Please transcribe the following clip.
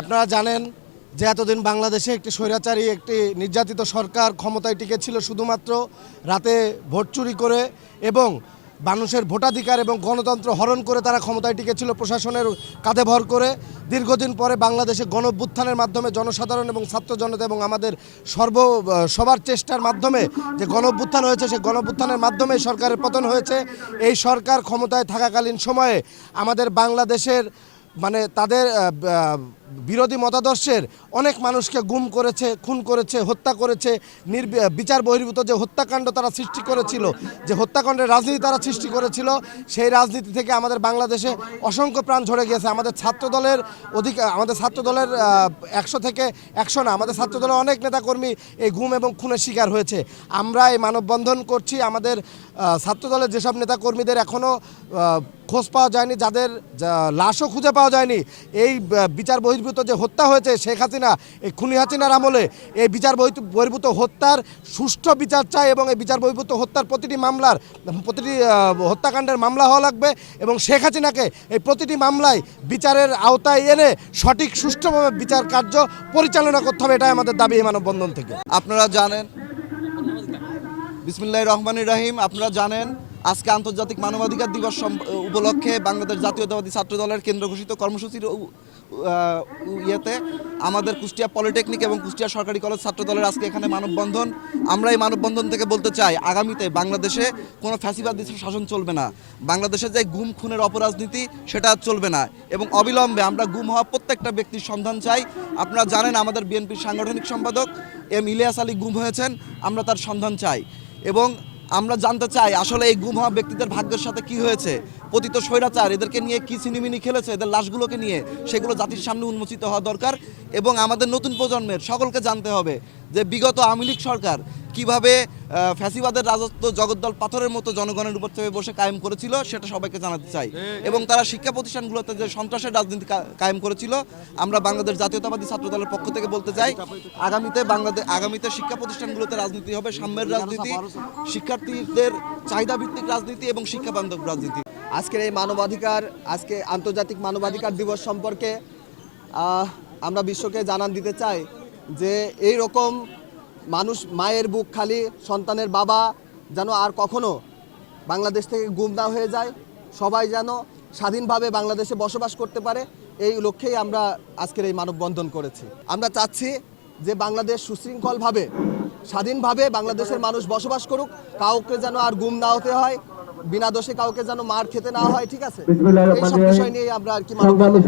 আপনারা জানেন যে এতদিন বাংলাদেশে একটি স্বৈরাচারী, একটি নির্যাতিত সরকার ক্ষমতায় টিকেছিল শুধুমাত্র রাতে ভোট চুরি করে এবং মানুষের ভোটাধিকার এবং গণতন্ত্র হরণ করে তারা ক্ষমতায় টিকেছিল প্রশাসনের কাঁধে ভর করে। দীর্ঘদিন পরে বাংলাদেশে গণভ্যুত্থানের মাধ্যমে জনসাধারণ এবং ছাত্র জনতা এবং আমাদের সর্ব সবার চেষ্টার মাধ্যমে যে গণভ্যুত্থান হয়েছে, সেই গণভ্যুত্থানের মাধ্যমে সরকারের পতন হয়েছে। এই সরকার ক্ষমতায় থাকাকালীন সময়ে আমাদের বাংলাদেশের মানে তাদের বিরোধী মতাদর্শের অনেক মানুষকে গুম করেছে খুন করেছে হত্যা করেছে বিচার বহির্ভূত যে হত্যাকাণ্ড তারা সৃষ্টি করেছিল যে হত্যাকাণ্ডের রাজনীতি তারা সৃষ্টি করেছিল সেই রাজনীতি থেকে আমাদের বাংলাদেশে অসংখ্য প্রাণ ঝরে গিয়েছে। আমাদের ছাত্র দলের অধিক আমাদের ছাত্র দলের একশো থেকে একশো না আমাদের ছাত্র দলের অনেক নেতাকর্মী এই গুম এবং খুনের শিকার হয়েছে। আমরা এই মানববন্ধন করছি। আমাদের আহ, ছাত্র দলের যেসব নেতাকর্মীদের এখনও খোঁজ পাওয়া যায়নি যাদের লাশও খুঁজে পাওয়া যায়নি এই বিচার বিচার বহির্ভূত যে হত্যা হয়েছে শেখ হাসিনা, এই খুনি হাসিনার আমলে এই বিচার বহি- বহির্ভূত হত্যার সুষ্ঠু বিচার চাই এবং এই বিচার বহির্ভূত হত্যার প্রতিটি মামলার, প্রতিটি হত্যাকাণ্ডের মামলা হওয়া লাগবে এবং শেখ হাসিনাকে এই প্রতিটি মামলায় বিচারের আওতায় এনে সঠিক সুষ্ঠুভাবে বিচার কার্য পরিচালনা করতে হবে, এটাই আমাদের দাবি এই মানববন্ধন থেকে। আপনারা জানেন? বিসমুল্লাহ রহমানুর রাহিম, আপনারা জানেন আজকে আন্তর্জাতিক মানবাধিকার দিবস উপলক্ষে বাংলাদেশ জাতীয়তাবাদী ছাত্র দলের কেন্দ্র ঘোষিত কর্মসূচির ইয়েতে আমাদের কুষ্টিয়া পলিটেকনিক এবং কুষ্টিয়া সরকারি কলেজ ছাত্র দলের আজকে এখানে মানববন্ধন। আমরা এই মানববন্ধন থেকে বলতে চাই, আগামীতে বাংলাদেশে কোনো ফ্যাসিবাদী শাসন চলবে না। বাংলাদেশে যে গুম, খুনের অপরাজনীতি, সেটা চলবে না। এবং অবিলম্বে আমরা গুম হওয়া প্রত্যেকটা ব্যক্তির সন্ধান চাই। আপনারা জানেন, আমাদের বিএনপির সাংগঠনিক সম্পাদক এম ইলিয়াস আলী গুম হয়েছেন। আমরা তার সন্ধান চাই। এবং আমরা জানতে চাই, আসলে এই গুম হওয়া ব্যক্তিদের ভাগ্যের সাথে কি হয়েছে? পতিত স্বৈরাচার, এদেরকে নিয়ে কি সিনিমিনি খেলেছে? এদের লাশগুলোকে নিয়ে সেগুলো জাতির সামনে উন্মোচিত হওয়া দরকার এবং আমাদের নতুন প্রজন্মের সকলকে জানতে হবে যে বিগত আওয়ামী লীগ সরকার কীভাবে ফ্যাসিবাদের রাজত্ব জগদ্দল পাথরের মতো জনগণের উপর চেপে বসে কায়েম করেছিল সেটা সবাইকে জানাতে চাই। এবং তারা শিক্ষা প্রতিষ্ঠানগুলোতে যে সন্ত্রাসের রাজনীতি কায়েম করেছিল, আমরা বাংলাদেশ জাতীয়তাবাদী ছাত্র দলের পক্ষ থেকে বলতে চাই, আগামীতে বাংলাদেশ আগামীতে শিক্ষা প্রতিষ্ঠানগুলোতে রাজনীতি হবে সাম্যের রাজনীতি, শিক্ষার্থীদের চাহিদা ভিত্তিক রাজনীতি এবং শিক্ষা বান্ধব রাজনীতি। আজকের এই মানবাধিকার, আজকে আন্তর্জাতিক মানবাধিকার দিবস সম্পর্কে আমরা বিশ্বকে জানান দিতে চাই যে এই রকম মানুষ মায়ের বুক খালি সন্তানের বাবা যেন আর কখনো বাংলাদেশ থেকে গুম না হয়ে যায়। সবাই যেন স্বাধীনভাবে বাংলাদেশে বসবাস করতে পারে এই লক্ষ্যেই আমরা আজকের এই মানববন্ধন করেছি। আমরা চাচ্ছি যে বাংলাদেশ সুশৃঙ্খলভাবে স্বাধীনভাবে বাংলাদেশের মানুষ বসবাস করুক কাউকে যেন আর গুম না হতে হয় বিনা দোষে কাউকে যেন মার খেতে না হয় ঠিক আছে? এই সব বিষয়। নিয়ে আমরা আর কি সংগ্রামী